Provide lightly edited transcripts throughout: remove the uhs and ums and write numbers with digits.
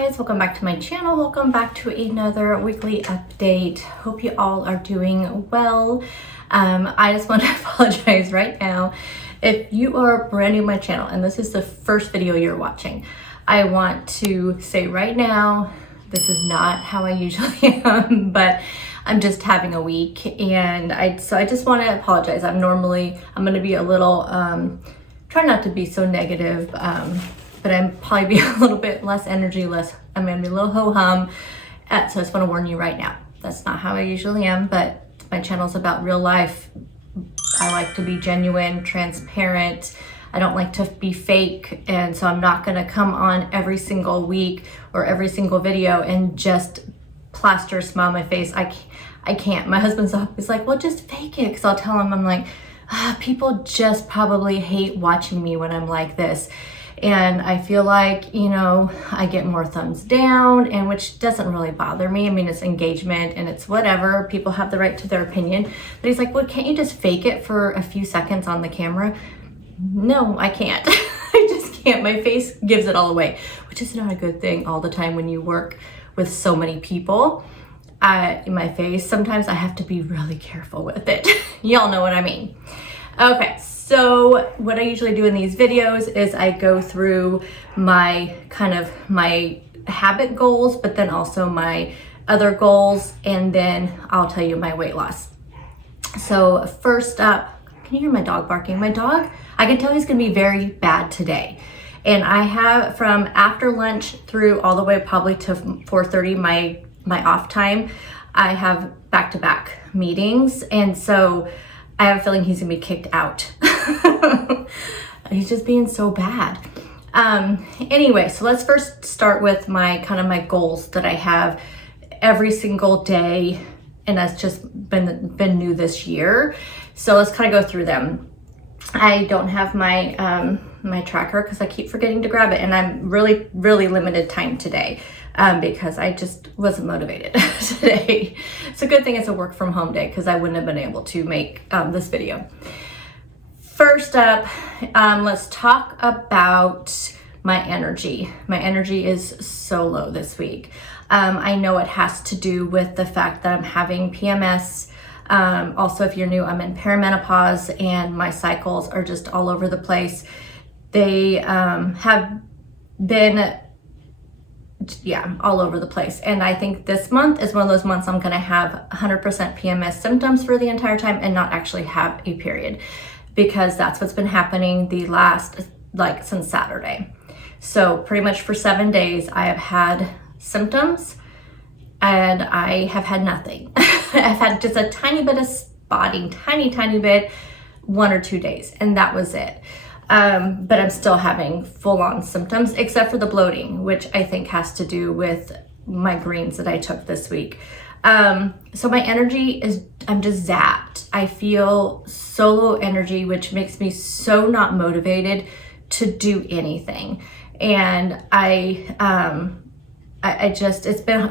guys, welcome back to my channel. Welcome back to another weekly update. Hope you all are doing well. I just want to apologize right now if you are brand new to my channel and this is the first video you're watching. I want to say right now, this is not how I usually am, but I'm just having a week, and I just want to apologize. I'm going to be a little try not to be so negative, but I'm probably be a little bit less energy, I'm gonna be a little ho-hum. So I just want to warn you right now. That's not how I usually am, but my channel's about real life. I like to be genuine, transparent. I don't like to be fake, and so I'm not gonna come on every single week or every single video and just plaster a smile on my face. I can't. My husband's always like, well, just fake it, because I'll tell him, I'm like, people just probably hate watching me when I'm like this. And I feel like, you know, I get more thumbs down, and which doesn't really bother me. I mean, it's engagement and it's whatever. People have the right to their opinion. But he's like, well, can't you just fake it for a few seconds on the camera? No, I can't. I just can't. My face gives it all away, which is not a good thing all the time when you work with so many people. In my face, sometimes I have to be really careful with it. Y'all know what I mean. Okay, so what I usually do in these videos is I go through my habit goals, but then also my other goals, and then I'll tell you my weight loss. So first up, can you hear my dog barking? My dog, I can tell he's gonna be very bad today. And I have from after lunch through all the way probably to 4:30, my off time, I have back-to-back meetings, and so I have a feeling he's gonna be kicked out. He's just being so bad. Anyway, so let's first start with my goals that I have every single day, and that's just been new this year. So let's kind of go through them. I don't have my my tracker because I keep forgetting to grab it, and I'm really limited time today because I just wasn't motivated today. It's a good thing it's a work from home day because I wouldn't have been able to make this video. First up, let's talk about my energy. My energy is so low this week. I know it has to do with the fact that I'm having PMS. Also, if you're new, I'm in perimenopause and my cycles are just all over the place. They have been, all over the place. And I think this month is one of those months I'm gonna have 100% PMS symptoms for the entire time and not actually have a period, because that's what's been happening the last, since Saturday. So pretty much for 7 days, I have had symptoms and I have had nothing. I've had just a tiny bit of spotting, tiny bit, 1 or 2 days, and that was it. But I'm still having full-on symptoms, except for the bloating, which I think has to do with my greens that I took this week. So my energy is, I'm just zapped. I feel so low energy, which makes me so not motivated to do anything. And it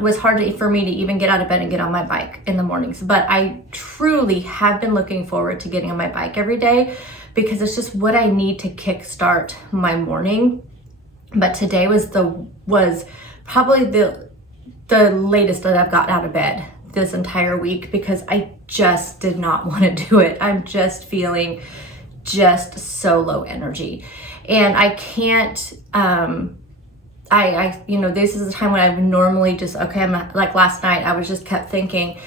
was hard for me to even get out of bed and get on my bike in the mornings, but I truly have been looking forward to getting on my bike every day because it's just what I need to kickstart my morning. But today was probably the latest that I've got out of bed this entire week because I just did not want to do it. I'm just feeling just so low energy, and I can't, this is the time when I would normally just, I'm like last night, I was just kept thinking,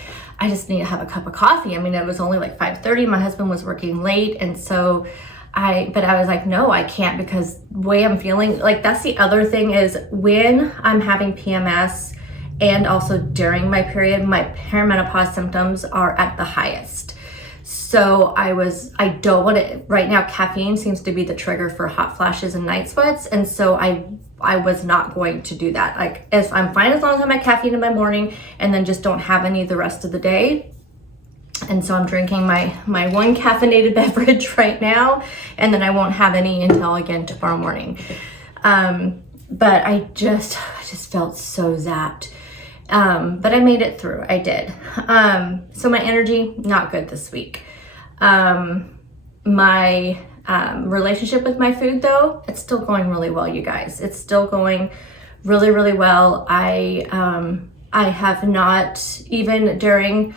I just need to have a cup of coffee. I mean, it was only like 5:30. My husband was working late. And so I was like, no, I can't, because the way I'm feeling, that's the other thing is when I'm having PMS and also during my period, my perimenopause symptoms are at the highest. So I don't want to, right now, caffeine seems to be the trigger for hot flashes and night sweats. And so I was not going to do that. I'm fine as long as I have my caffeine in my morning and then just don't have any the rest of the day. And so I'm drinking my one caffeinated beverage right now, and then I won't have any until again tomorrow morning. But I just felt so zapped. But I made it through, I did. So my energy, not good this week. My relationship with my food though, it's still going really well, you guys. It's still going really, really well. I have not, even during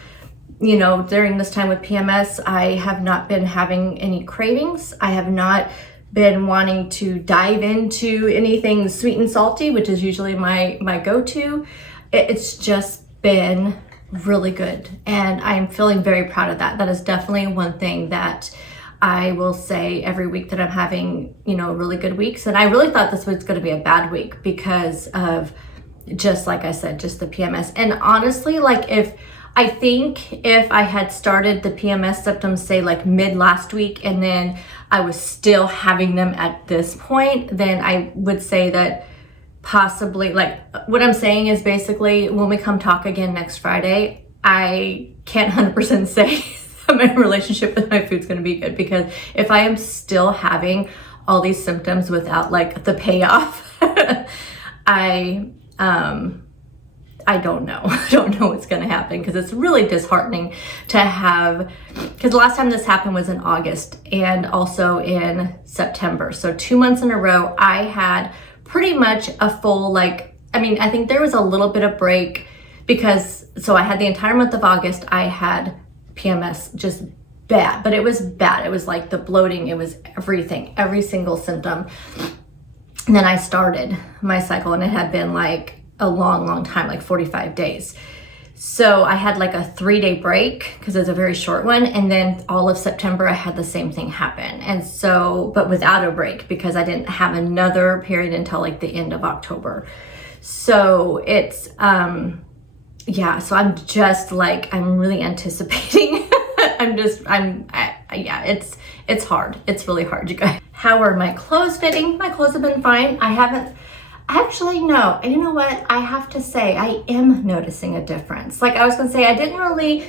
this time with PMS, I have not been having any cravings. I have not been wanting to dive into anything sweet and salty, which is usually my go-to. It's just been really good, and I'm feeling very proud of that. That is definitely one thing that I will say every week that I'm having, really good weeks. And I really thought this was going to be a bad week because of, just like I said, just the PMS. And honestly, like if I had started the PMS symptoms, say like mid last week, and then I was still having them at this point, then I would say that possibly, like what I'm saying is basically when we come talk again next Friday, I can't 100% say that my relationship with my food's going to be good, because if I am still having all these symptoms without like the payoff, I don't know. I don't know what's going to happen, because it's really disheartening to have, because the last time this happened was in August and also in September. So 2 months in a row, I had pretty much a full, I think there was a little bit of break because, so I had the entire month of August, I had PMS, just bad, but it was bad. It was like the bloating, it was everything, every single symptom. And then I started my cycle, and it had been like a long time, like 45 days. So I had like a 3-day break because it's a very short one. And then all of September, I had the same thing happen. And so, but without a break, because I didn't have another period until like the end of October. So it's, so I'm just like, I'm really anticipating. It's hard. It's really hard, you guys. How are my clothes fitting? My clothes have been fine. No, and you know what? I have to say, I am noticing a difference. Like I was gonna say, I didn't really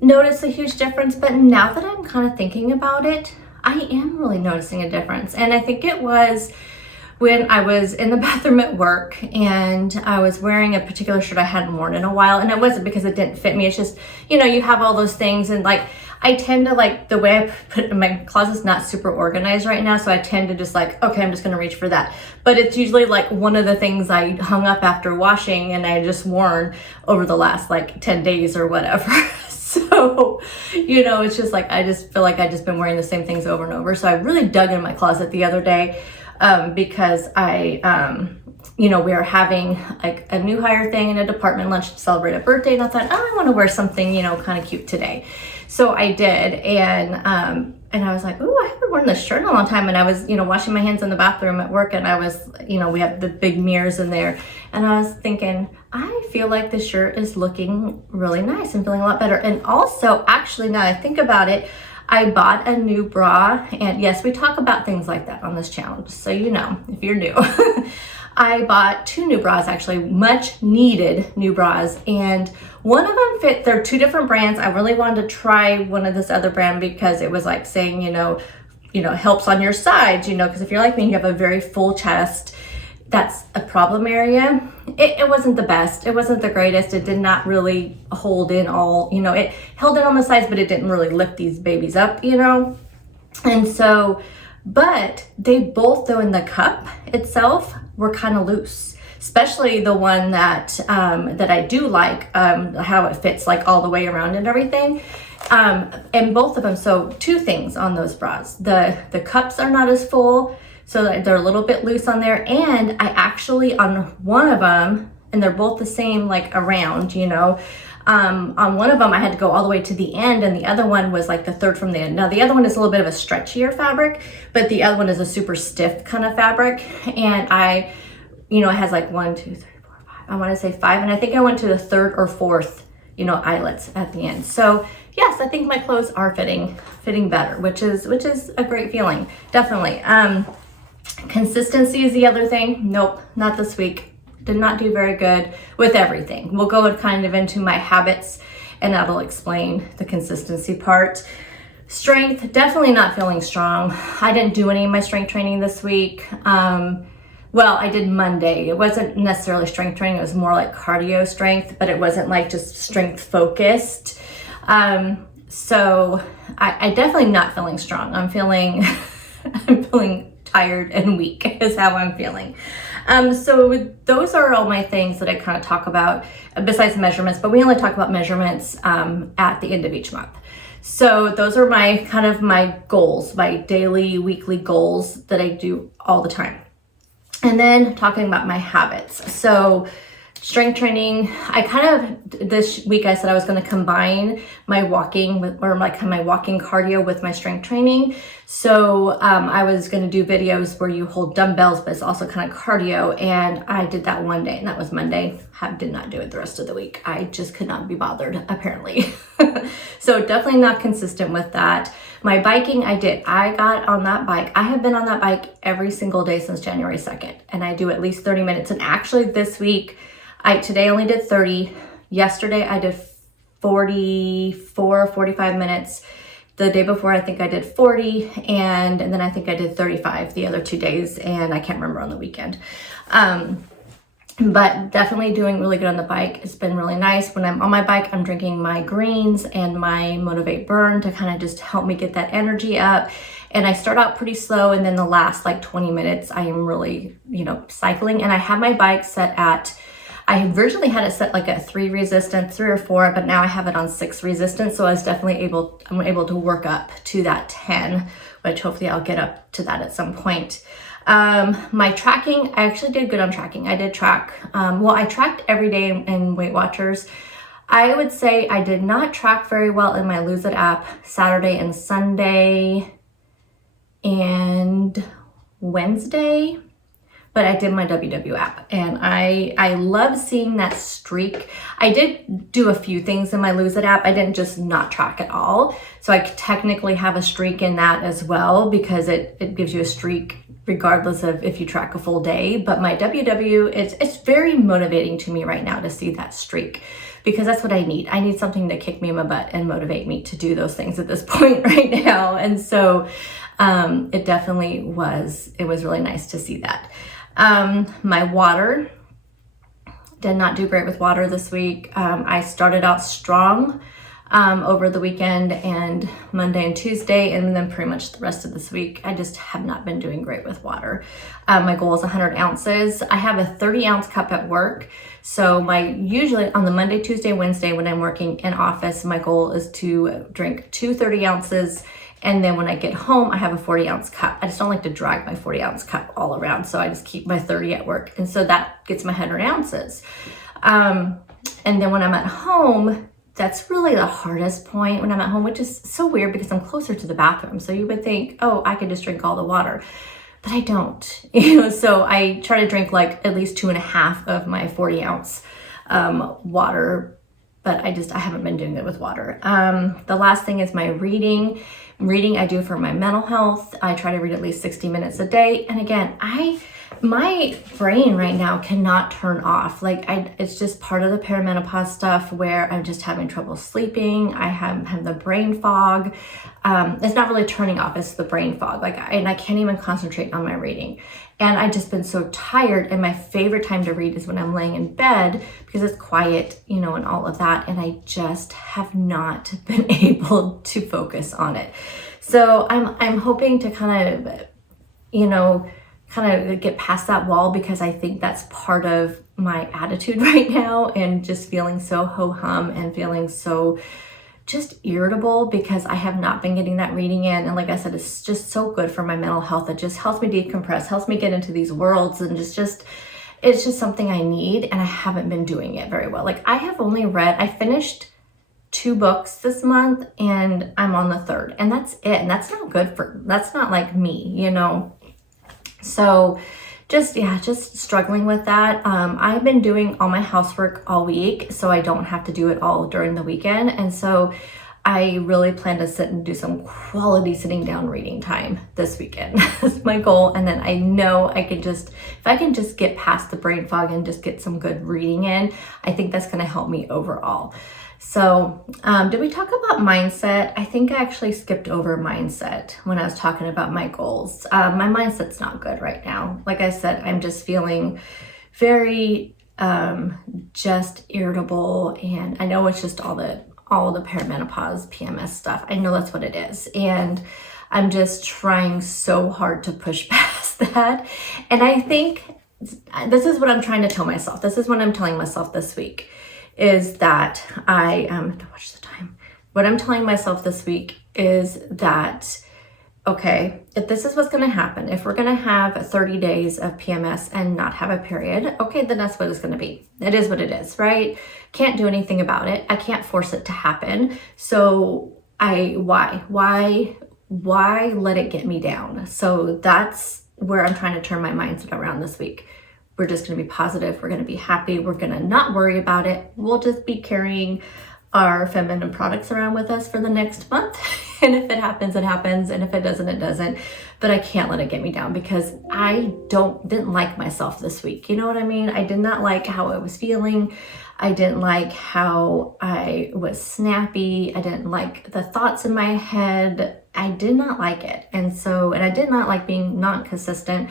notice a huge difference, but now that I'm kind of thinking about it, I am really noticing a difference. And I think it was when I was in the bathroom at work and I was wearing a particular shirt I hadn't worn in a while. And it wasn't because it didn't fit me. It's just, you have all those things, and like, I tend to, like, the way I put it in my closet's not super organized right now. So I tend to just like, okay, I'm just going to reach for that. But it's usually like one of the things I hung up after washing and I just worn over the last like 10 days or whatever. So, it's just like, I just feel like I've just been wearing the same things over and over. So I really dug in my closet the other day because we are having like a new hire thing and a department lunch to celebrate a birthday. And I thought, I want to wear something, kind of cute today. So I did. And I was like, ooh, I haven't worn this shirt in a long time. And I was, washing my hands in the bathroom at work, and I was, we have the big mirrors in there. And I was thinking, I feel like this shirt is looking really nice and feeling a lot better. And also, actually, now I think about it, I bought a new bra. And yes, we talk about things like that on this channel, just so you know, if you're new. I bought 2 new bras, actually, much needed new bras. And one of them fit, they're 2 different brands. I really wanted to try one of this other brand because it was like saying, helps on your sides, because if you're like me, you have a very full chest. That's a problem area. It wasn't the best. It wasn't the greatest. It did not really hold in all, it held in on the sides, but it didn't really lift these babies up, And so, but they both, though, in the cup itself were kind of loose, especially the one that I do like, how it fits like all the way around and everything. And both of them, so 2 things on those bras. The cups are not as full, so they're a little bit loose on there. And I actually, on one of them, and they're both the same, like around, on one of them, I had to go all the way to the end, and the other one was like the third from the end. Now, the other one is a little bit of a stretchier fabric, but the other one is a super stiff kind of fabric. And it has like 1, 2, 3, 4, 5. I want to say 5. And I think I went to the 3rd or 4th, eyelets at the end. So yes, I think my clothes are fitting better, which is a great feeling. Definitely. Consistency is the other thing. Nope, not this week. Did not do very good with everything. We'll go kind of into my habits, and that'll explain the consistency part. Strength, definitely not feeling strong. I didn't do any of my strength training this week. Well, I did Monday. It wasn't necessarily strength training. It was more like cardio strength, but it wasn't like just strength focused. So I definitely not feeling strong. I'm feeling tired and weak is how I'm feeling. So those are all my things that I kind of talk about besides measurements, but we only talk about measurements at the end of each month. So those are my kind of my goals, my daily, weekly goals that I do all the time. And then talking about my habits. So strength training, I kind of, this week I said I was going to combine my walking with, or like my walking cardio with my strength training. So I was going to do videos where you hold dumbbells, but it's also kind of cardio. And I did that one day, and that was Monday. Did not do it the rest of the week. I just could not be bothered, apparently. So definitely not consistent with that. My biking, I got on that bike. I have been on that bike every single day since January 2nd, and I do at least 30 minutes. And actually this week, today only did 30. Yesterday I did 45 minutes. The day before I think I did 40, and then I think I did 35 the other 2 days, and I can't remember on the weekend. But definitely doing really good on the bike. It's been really nice. When I'm on my bike, I'm drinking my greens and my Motivate Burn to kind of just help me get that energy up. And I start out pretty slow, and then the last like 20 minutes, I am really, cycling. And I have my bike set at, I originally had it set like a 3 resistance, 3 or 4, but now I have it on 6 resistance. So I was definitely I'm able to work up to that 10, which hopefully I'll get up to that at some point. My tracking, I actually did good on tracking. I did track, I tracked every day in Weight Watchers. I would say I did not track very well in my Lose It app Saturday and Sunday and Wednesday, but I did my WW app, and I love seeing that streak. I did do a few things in my Lose It app. I didn't just not track at all. So I technically have a streak in that as well, because it gives you a streak regardless of if you track a full day. But my WW, it's very motivating to me right now to see that streak, because that's what I need. I need something to kick me in my butt and motivate me to do those things at this point right now. And so it definitely was really nice to see that. My water, did not do great with water this week. I started out strong over the weekend and Monday and Tuesday, and then pretty much the rest of this week, I just have not been doing great with water. My goal is 100 ounces. I have a 30-ounce cup at work. So usually on the Monday, Tuesday, Wednesday, when I'm working in office, my goal is to drink 2 30 ounces. And then when I get home, I have a 40-ounce cup. I just don't like to drag my 40-ounce cup all around. So I just keep my 30 at work. And so that gets my 100 ounces. And then when I'm at home, that's really the hardest point when I'm at home, which is so weird because I'm closer to the bathroom. So you would think, oh, I could just drink all the water, but I don't. So I try to drink like at least 2.5 of my 40-ounce water, but I haven't been doing it with water. The last thing is my reading. Reading I do for my mental health. I try to read at least 60 minutes a day. And again, my brain right now cannot turn off. It's just part of the perimenopause stuff where I'm just having trouble sleeping. I have the brain fog. It's not really turning off, it's the brain fog. And I can't even concentrate on my reading. And I've just been so tired, and my favorite time to read is when I'm laying in bed because it's quiet, and all of that. And I just have not been able to focus on it. So I'm hoping to kind of get past that wall, because I think that's part of my attitude right now, and just feeling so ho-hum and feeling so just irritable because I have not been getting that reading in. And like I said, it's just so good for my mental health. It just helps me decompress, helps me get into these worlds, and it's just something I need, and I haven't been doing it very well. I finished 2 books this month, and I'm on the 3rd, and that's it. And that's not good that's not like me, So just struggling with that. I've been doing all my housework all week, so I don't have to do it all during the weekend. And so I really plan to sit and do some quality sitting down reading time this weekend. That's my goal. And then I know if I can just get past the brain fog and just get some good reading in, I think that's going to help me overall. So did we talk about mindset? I think I actually skipped over mindset when I was talking about my goals. My mindset's not good right now. Like I said, I'm just feeling very just irritable, and I know it's just all the perimenopause PMS stuff. I know that's what it is, and I'm just trying so hard to push past that. And I think this is what I'm trying to tell myself. This is what I'm telling myself this week, is that I to watch the time. What I'm telling myself this week is that, okay, if this is what's going to happen, if we're going to have 30 days of PMS and not have a period, okay, then that's what it's going to be. It is what it is, right? Can't do anything about it. I can't force it to happen. So why let it get me down? So that's where I'm trying to turn my mindset around this week. We're just going to be positive. We're going to be happy. We're going to not worry about it. We'll just be carrying our feminine products around with us for the next month. And if it happens, it happens. And if it doesn't, it doesn't. But I can't let it get me down, because I didn't like myself this week. You know what I mean? I did not like how I was feeling. I didn't like how I was snappy. I didn't like the thoughts in my head. I did not like it. And I did not like being non-consistent.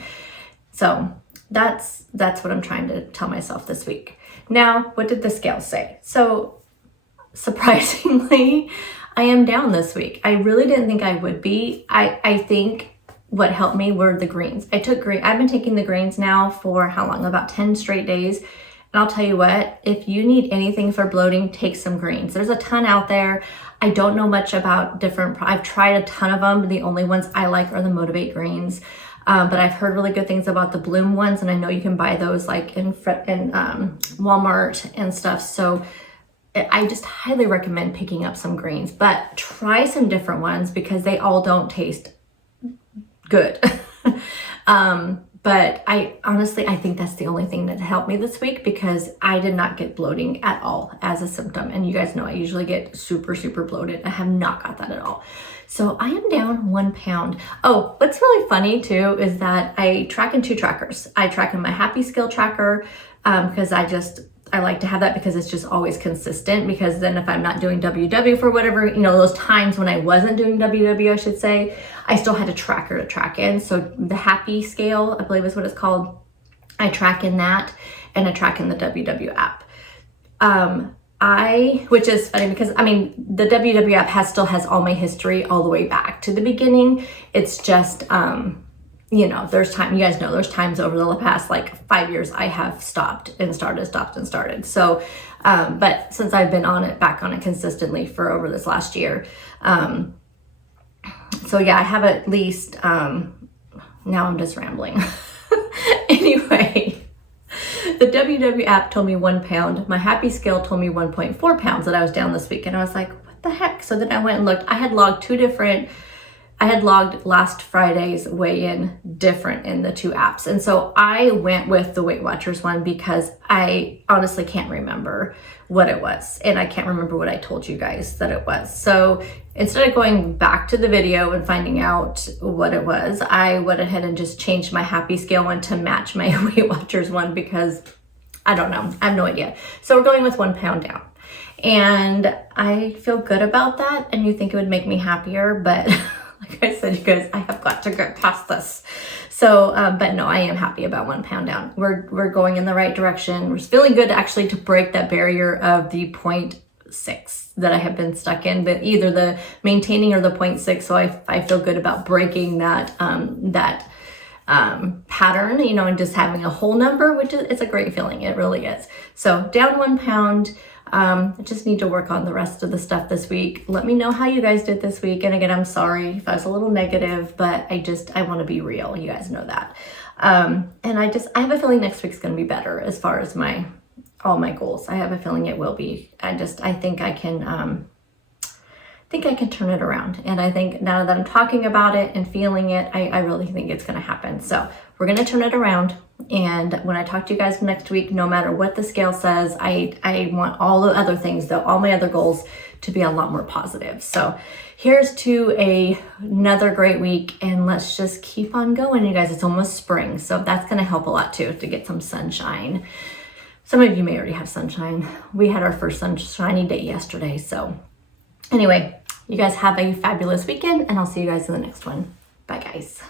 So that's what I'm trying to tell myself this week. Now, what did the scale say? So surprisingly, I am down this week. I really didn't think I would be. I think what helped me were the greens. I've been taking the greens now for how long? About 10 straight days. And I'll tell you what, if you need anything for bloating, take some greens. There's a ton out there. I don't know much about I've tried a ton of them. The only ones I like are the Motivate greens. But I've heard really good things about the Bloom ones, and I know you can buy those like in Walmart and stuff. So I just highly recommend picking up some greens, but try some different ones because they all don't taste good. But I think that's the only thing that helped me this week, because I did not get bloating at all as a symptom. And you guys know I usually get super, super bloated. I have not got that at all. So I am down 1 pound. Oh, what's really funny too is that I track in 2 trackers. I track in my Happy Scale tracker because I like to have that because it's just always consistent, because then if I'm not doing WW for whatever, those times when I wasn't doing WW, I should say, I still had a tracker to track in. So the Happy Scale, I believe is what it's called. I track in that, and I track in the WW app. Which is funny because the WW app still has all my history all the way back to the beginning. It's just, there's times over the past like 5 years I have stopped and started. So, but since I've been back on it consistently for over this last year. So yeah, I have at least, now I'm just rambling. Anyway, the WW app told me 1 pound. My Happy Scale told me 1.4 pounds that I was down this week. And I was like, what the heck? So then I went and looked. I had logged last Friday's weigh-in different in the 2 apps. And so I went with the Weight Watchers one because I honestly can't remember what it was. And I can't remember what I told you guys that it was. So instead of going back to the video and finding out what it was, I went ahead and just changed my Happy Scale one to match my Weight Watchers one because I don't know. I have no idea. So we're going with 1 pound down. And I feel good about that. And you think it would make me happier, but like I said, you guys, I have got to get past this. So, but no, I am happy about 1 pound down. We're going in the right direction. We're feeling good actually to break that barrier of the 0.6 that I have been stuck in, but either the maintaining or the 0.6. So I feel good about breaking that, pattern, and just having a whole number, which it's a great feeling. It really is. So down 1 pound. I just need to work on the rest of the stuff this week. Let me know how you guys did this week. And again, I'm sorry if I was a little negative, but I want to be real. You guys know that. And I have a feeling next week's going to be better as far as all my goals. I have a feeling it will be. I think I can turn it around. And I think now that I'm talking about it and feeling it, I really think it's going to happen. So we're going to turn it around. And when I talk to you guys next week, no matter what the scale says, I want all the other things, though, all my other goals to be a lot more positive. So here's to another great week, and let's just keep on going, you guys. It's almost spring, so that's going to help a lot too, to get some sunshine. Some of you may already have sunshine. We had our first sunshiny day yesterday. So anyway, you guys have a fabulous weekend, and I'll see you guys in the next one. Bye, guys.